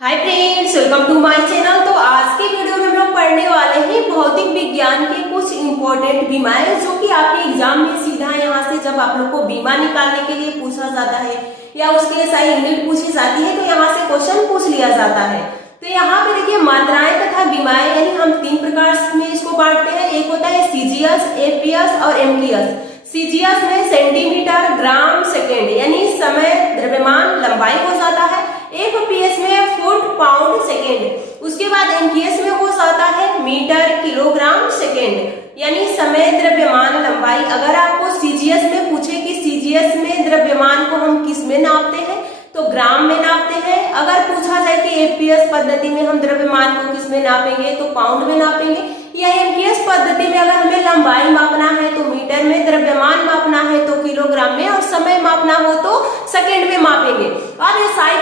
Hi friends, welcome to my channel. तो आज के वीडियो में हम लोग पढ़ने वाले हैं भौतिक विज्ञान के कुछ इंपॉर्टेंट बीमाएं जो कि आपके एग्जाम में सीधा यहाँ से जब आप लोग को बीमा निकालने के लिए पूछा जाता है या उसके लिए सही यूनिट पूछी जाती है तो यहाँ से क्वेश्चन पूछ लिया जाता है। तो यहाँ पे देखिए मात्राएं तथा बीमाएं यानी हम तीन प्रकार में इसको बांटते हैं। एक होता है सीजीएस, एपीएस और एमटीएस। सीजीएस में सेंटीमीटर, ग्राम, सेकेंड यानी समय, द्रव्यमान, लंबाई हो जाता है। एपीएस में फुट, पाउंड, सेकेंड। उसके बाद एमटीएस में हो जाता है मीटर, किलोग्राम, सेकेंड यानी समय, द्रव्यमान, लंबाई। अगर आपको सीजीएस में पूछे कि सीजीएस में द्रव्यमान को हम किस में नापते हैं तो ग्राम में नापते हैं। अगर पूछा जाए कि एपीएस पद्धति में हम द्रव्यमान को किस में नापेंगे तो पाउंड में नापेंगे, या एमटीएस पद्धति में अगर हमें लंबाई मापना है तो मीटर में, द्रव्यमान मापना है तो किलोग्राम में और समय मापना हो तो सेकंड में मापेंगे। अब एसआई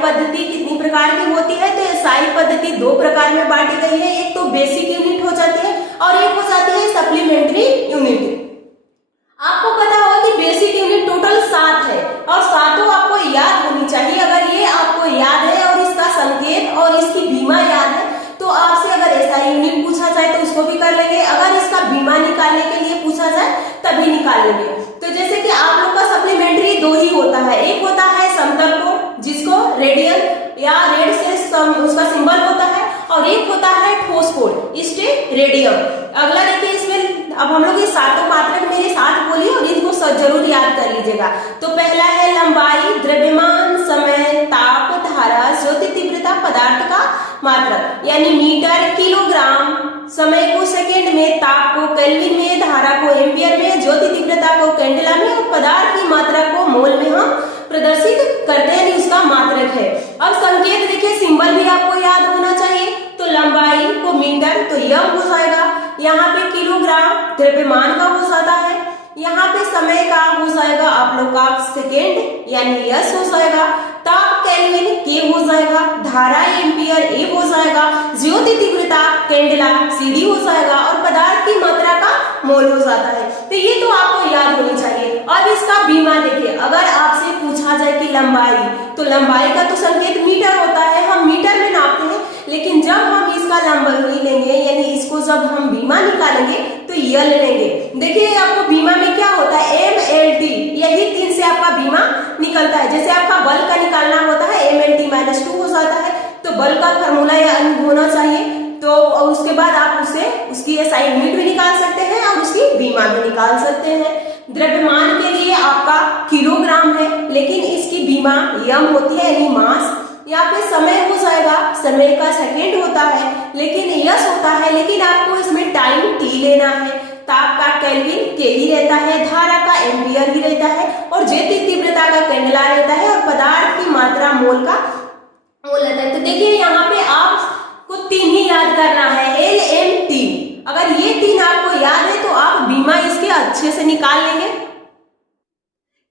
पद्धति कितनी प्रकार की होती है? तो एसआई पद्धति दो प्रकार में बांटी गई है। एक तो बेसिक यूनिट हो जाती है और एक हो जाती है सप्लीमेंट्री यूनिट। आपको पता होगा कि बेसिक यूनिट टोटल 7 है और सातों आपको याद होनी चाहिए। अगर ये आपको याद है और इसका संकेत और इसकी बीमा याद है तो आपसे अगर एसआई यूनिट पूछा जाए तो उसको भी कर लेंगे। अगर इसका बीमा निकालने के लिए पूछा जाए तभी निकाल लेंगे। तो जैसे कि आप लोग का सप्लीमेंट्री दो ही होता है। एक होता है समतल कोण जिसको रेडियन या रेड से उसका सिंबल होता है, और एक होता है ठोस कोण स्टेरेडियम। अगला देखिए, इसमें अब हम लोग ये सातों मात्रक मेरे साथ बोलिए और इनको जरूर याद कर लीजिएगा। तो पहला है लंबाई, द्रव्यमान, समय, ताप, धारा, ज्योति तीव्रता, पदार्थ का मात्रक यानी मीटर, किलोग्राम, समय को सेकेंड में, ताप को केल्विन में, धारा को एम्पियर में, ज्योति तीव्रता को कैंडेला में और पदार्थ की मात्रा को मोल में हम प्रदर्शित करते हैं, उसका मात्रक है। अब संकेत देखिए, सिंबल भी आपको याद होना चाहिए। तो लंबाई को मीटर तो यम हो जाएगा, यहाँ पे किलोग्राम द्रव्यमान का हो जाता है, यहाँ पे समय का हो जाएगा आप लोग का सेकेंड यानी यस हो जाएगा, ताप केल्विन के हो जाएगा, धारा एम्पियर ए हो जाएगा, ज्योति तीव्रता कैंडेला सीडी हो जाएगा और पदार्थ की मात्रा का मोल हो जाता है। तो ये तो आपको याद होनी चाहिए। अब इसका बीमा देखिए, अगर आपसे पूछा जाए कि लंबाई, तो लंबाई का तो संकेत मीटर होता है, हम मीटर में नापते हैं। लेकिन जब हम इसका लंबाई लेंगे यानी इसको जब हम बीमा निकालेंगे तो यल लेंगे। देखिए आपको बीमा में क्या होता है, MLT, यही 3 से आपका बीमा निकलता है। जैसे आपका बल का निकालना होता है MLT-2 हो जाता है, तो बल का फार्मूला या अंक होना चाहिए। तो उसके बाद आप उसे उसकी एसआई यूनिट भी निकाल सकते हैं और उसकी बीमा भी निकाल सकते हैं। द्रव्यमान के लिए आपका किलोग्राम है लेकिन इसकी बीमा यम होती है यानी मास। यहाँ पे समय हो जाएगा, समय का सेकेंड होता है लेकिन यस होता है, लेकिन आपको इसमें टाइम टी लेना है। ताप का केल्विन के ही रहता है, धारा का एम्पियर ही रहता है और ज्योति तीव्रता का कैंडेला रहता है और पदार्थ की मात्रा मोल का मोल रहता है। तो देखिए यहाँ पे आपको 3 ही याद करना है, LMT। अगर ये 3 आपको याद है तो आप बीमा इसके अच्छे से निकाल लेंगे।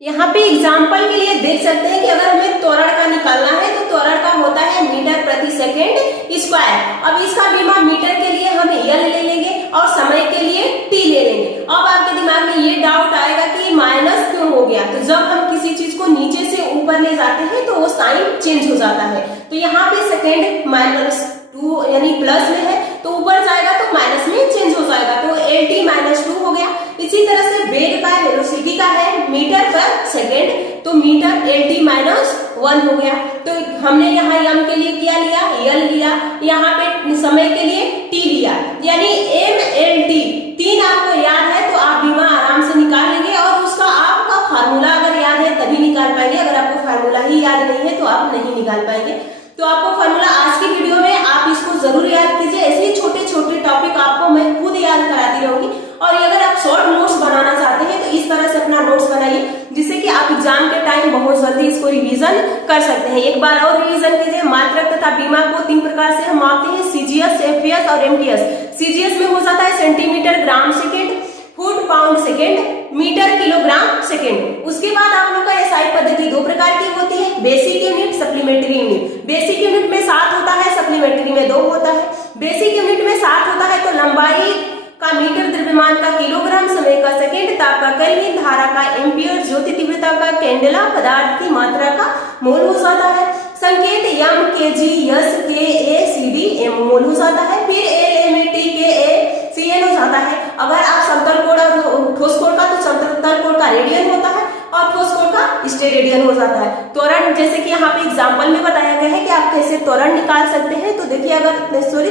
यहाँ पे एग्जाम्पल के लिए देख सकते हैं कि अगर हमें त्वरण का निकालना है तो त्वरण का होता है मीटर प्रति सेकेंड स्क्वायर। अब इसका बीमा मीटर के लिए हम एल ले लेंगे और समय के लिए टी ले लेंगे। अब आपके दिमाग में ये डाउट आएगा कि माइनस क्यों हो गया, तो जब हम किसी चीज को नीचे से ऊपर ले जाते हैं तो वो साइन चेंज हो जाता है। तो यहाँ पे सेकेंड -2 यानी प्लस में है तो ऊपर जाएगा तो माइनस में चेंज हो जाएगा, तो LT-2 हो गया। इसी तरह से वेग का वेलोसिटी का है मीटर पर सेकेंड, तो मीटर LT-1 हो गया। तो हमने यहाँ यम के लिए क्या लिया, यल लिया, यहाँ पे समय के लिए टी लिया यानी MLT 3 आपको याद है तो आप बीमा आराम से निकाल लेंगे और उसका आपका फार्मूला अगर याद है तभी निकाल पाएंगे। अगर आपको फार्मूला ही याद नहीं है तो आप नहीं निकाल पाएंगे। तो आपको फार्मूला आज की वीडियो में आप इसको जरूर याद कीजिए। ऐसे ही छोटे छोटे टॉपिक आपको मैं खुद याद कराती रहूंगी। और अगर आप शॉर्ट नोट्स बनाना चाहते हैं तो इस तरह से अपना नोट्स बनाइए जिससे कि आप एग्जाम के टाइम बहुत जल्दी इसको रिवीजन कर सकते हैं। एक बार और रिवीजन कीजिए, मात्रक तथा बीमा को 3 प्रकार से हम मापते हैं, सीजीएस, एपीएस और एमटीएस। सीजीएस में हो जाता है centimetre, gram, second, foot, pound, second, metre, kilogram, second. उसके बाद आप लोग का एसआई पद्धति 2 प्रकार की होती है, basic unit, supplementary unit. Basic unit में 7 होता है, सप्लीमेंट्री में 2 होता है। बेसिक यूनिट में 7 होता है तो लंबाई का मीटर, द्रव्यमान का किलोग्राम, समय का सेकेंड, ताप का केल्विन, धारा का एम्पियर, ज्योति तीव्रता का कैंडेला, पदार्थ की मात्रा का मोल हो जाता है। संकेत यम, kg यस के ए सी डी एम मोल हो जाता है। फिर एल एम ए टी के ए सी एन हो जाता है। अगर आप समतल कोण और ठोस कोण का, तो समतल कोण का रेडियन होता है और ठोस कोण का स्टेरेडियन हो जाता है। त्वरण जैसे कि यहाँ पे एग्जाम्पल में बताया गया है कि आप कैसे त्वरण निकाल सकते हैं। तो देखिए, अगर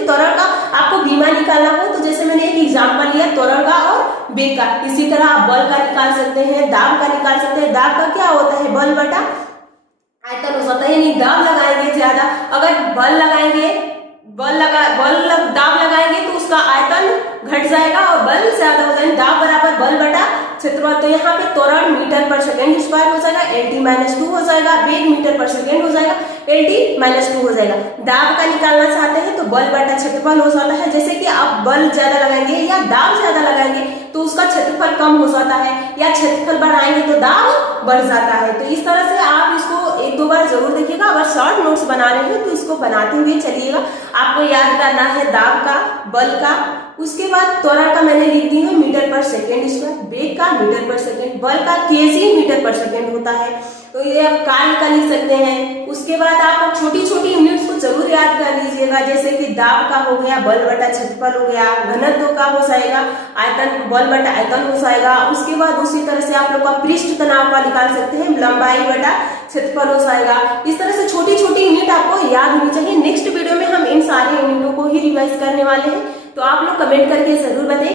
त्वरण का आपको बीमा निकालना हो तो जैसे मैंने एक एग्जाम्पल लिया त्वरण का और वेग का, इसी तरह आप बल का निकाल सकते हैं, दाब का निकाल सकते हैं। दाब का क्या होता है, बल बटा आयतन हो जाता है, यानी दाब लगाएंगे ज्यादा, अगर दाब लगाएंगे तो उसका आयतन घट जाएगा और बल ज्यादा हो जाएगा। दाब बराबर बल बटा क्षेत्रफल। तो यहाँ पे त्वरण मीटर पर सेकेंड स्क्वायर हो जाएगा, LT-2 हो जाएगा। वेग मीटर पर सेकेंड हो जाएगा, LT-2 हो जाएगा। दाब का निकालना चाहते हैं तो बल बटा क्षेत्रफल हो जाता है। जैसे कि आप बल ज्यादा लगाएंगे या दाब ज्यादा लगाएंगे तो उसका क्षेत्रफल कम हो जाता है, या क्षेत्रफल बढ़ाएंगे तो दाब बढ़ जाता है। तो इस तरह से आप इसको एक दो बार जरूर देखिएगा। अगर शॉर्ट नोट्स बना रहे हैं तो इसको बनाते हुए चलिएगा। आपको याद करना है दाब का, बल का, उसके बाद त्वरण का मैंने लिख दी है मीटर पर सेकेंड स्क्वायर, वेग का मीटर पर सेकेंड, बल का केजी मीटर पर सेकेंड होता है। तो ये आप कार्य का लिख सकते हैं। उसके बाद आप छोटी छोटी यूनिट्स को जरूर याद कर लीजिएगा, जैसे कि दाब का हो गया, बल बटा क्षेत्रफल हो गया, घनत्व का हो जाएगा, आयतन बल बटा आयतन हो जाएगा। उसके बाद उसी तरह से आप लोग का पृष्ठ तनाव का निकाल सकते हैं, लंबाई बटा क्षेत्रफल हो जाएगा। इस तरह से छोटी छोटी यूनिट आपको याद होनी चाहिए। नेक्स्ट वीडियो में हम इन सारे यूनिटों को ही रिवाइज करने वाले हैं, तो आप लोग कमेंट करके जरूर बताइए।